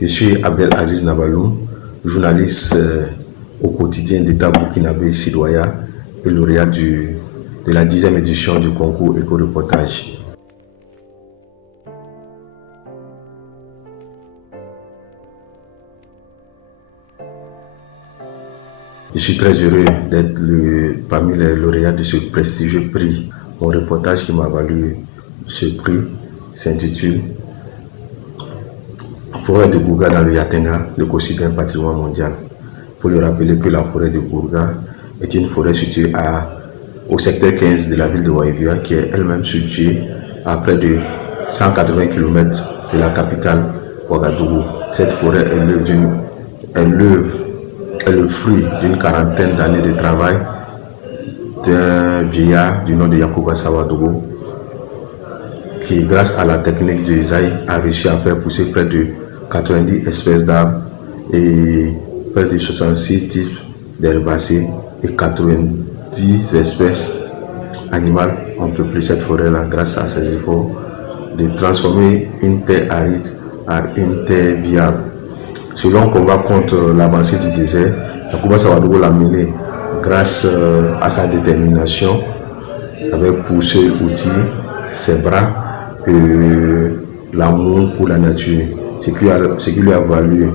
Je suis Abdelaziz Nabalou, journaliste au quotidien d'État burkinabé Sidoya et lauréat de la 10e édition du concours éco-reportage. Je suis très heureux d'être parmi les lauréats de ce prestigieux prix. Mon reportage qui m'a valu ce prix s'intitule Forêt de Gourga dans le Yatenga, le quotidien patrimoine mondial. Il faut le rappeler que la forêt de Gourga est une forêt située au secteur 15 de la ville de Waïbia, qui est elle-même située à près de 180 km de la capitale Ouagadougou. Cette forêt est le fruit d'une quarantaine d'années de travail d'un vieillard du nom de Yacouba Sawadogo, qui, grâce à la technique du Zaï, a réussi à faire pousser près de 90 espèces d'arbres et près de 66 types d'herbacées et 90 espèces animales ont peuplé cette forêt-là grâce à ses efforts de transformer une terre aride en une terre viable. Ce long combat contre l'avancée du désert, Yacouba Sawadogo l'a mené grâce à sa détermination, avec pour seul outil ses bras et l'amour pour la nature, ce qui lui a valu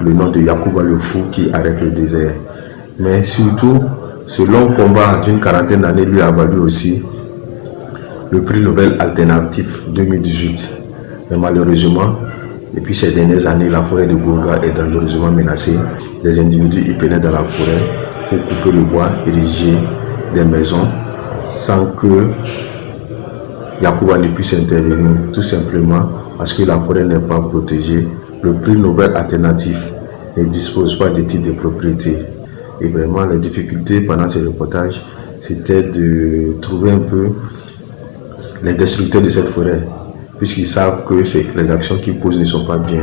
le nom de Yacouba le Fou qui arrête le désert. Mais surtout, ce long combat d'une quarantaine d'années lui a valu aussi le prix Nobel alternatif 2018. Mais malheureusement, depuis ces dernières années, la forêt de Gourga est dangereusement menacée. Des individus y pénètrent dans la forêt pour couper le bois, ériger des maisons sans que Yacouba ne puisse intervenir, tout simplement parce que la forêt n'est pas protégée. Le prix Nobel alternatif ne dispose pas de titre de propriété. Et vraiment, les difficultés pendant ce reportage, c'était de trouver un peu les destructeurs de cette forêt, puisqu'ils savent que les actions qu'ils posent ne sont pas bien.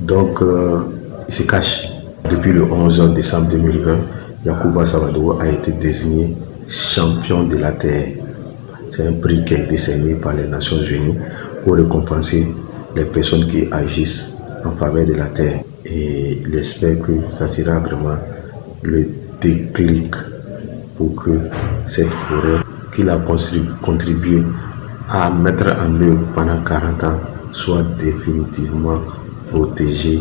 Donc, ils se cachent. Depuis le 11 décembre 2020, Yacouba Sawadogo a été désigné champion de la Terre. C'est un prix qui est décerné par les Nations Unies pour récompenser les personnes qui agissent en faveur de la Terre. Et il espère que ça sera vraiment le déclic pour que cette forêt qu'il a contribué à mettre en œuvre pendant 40 ans soit définitivement protégée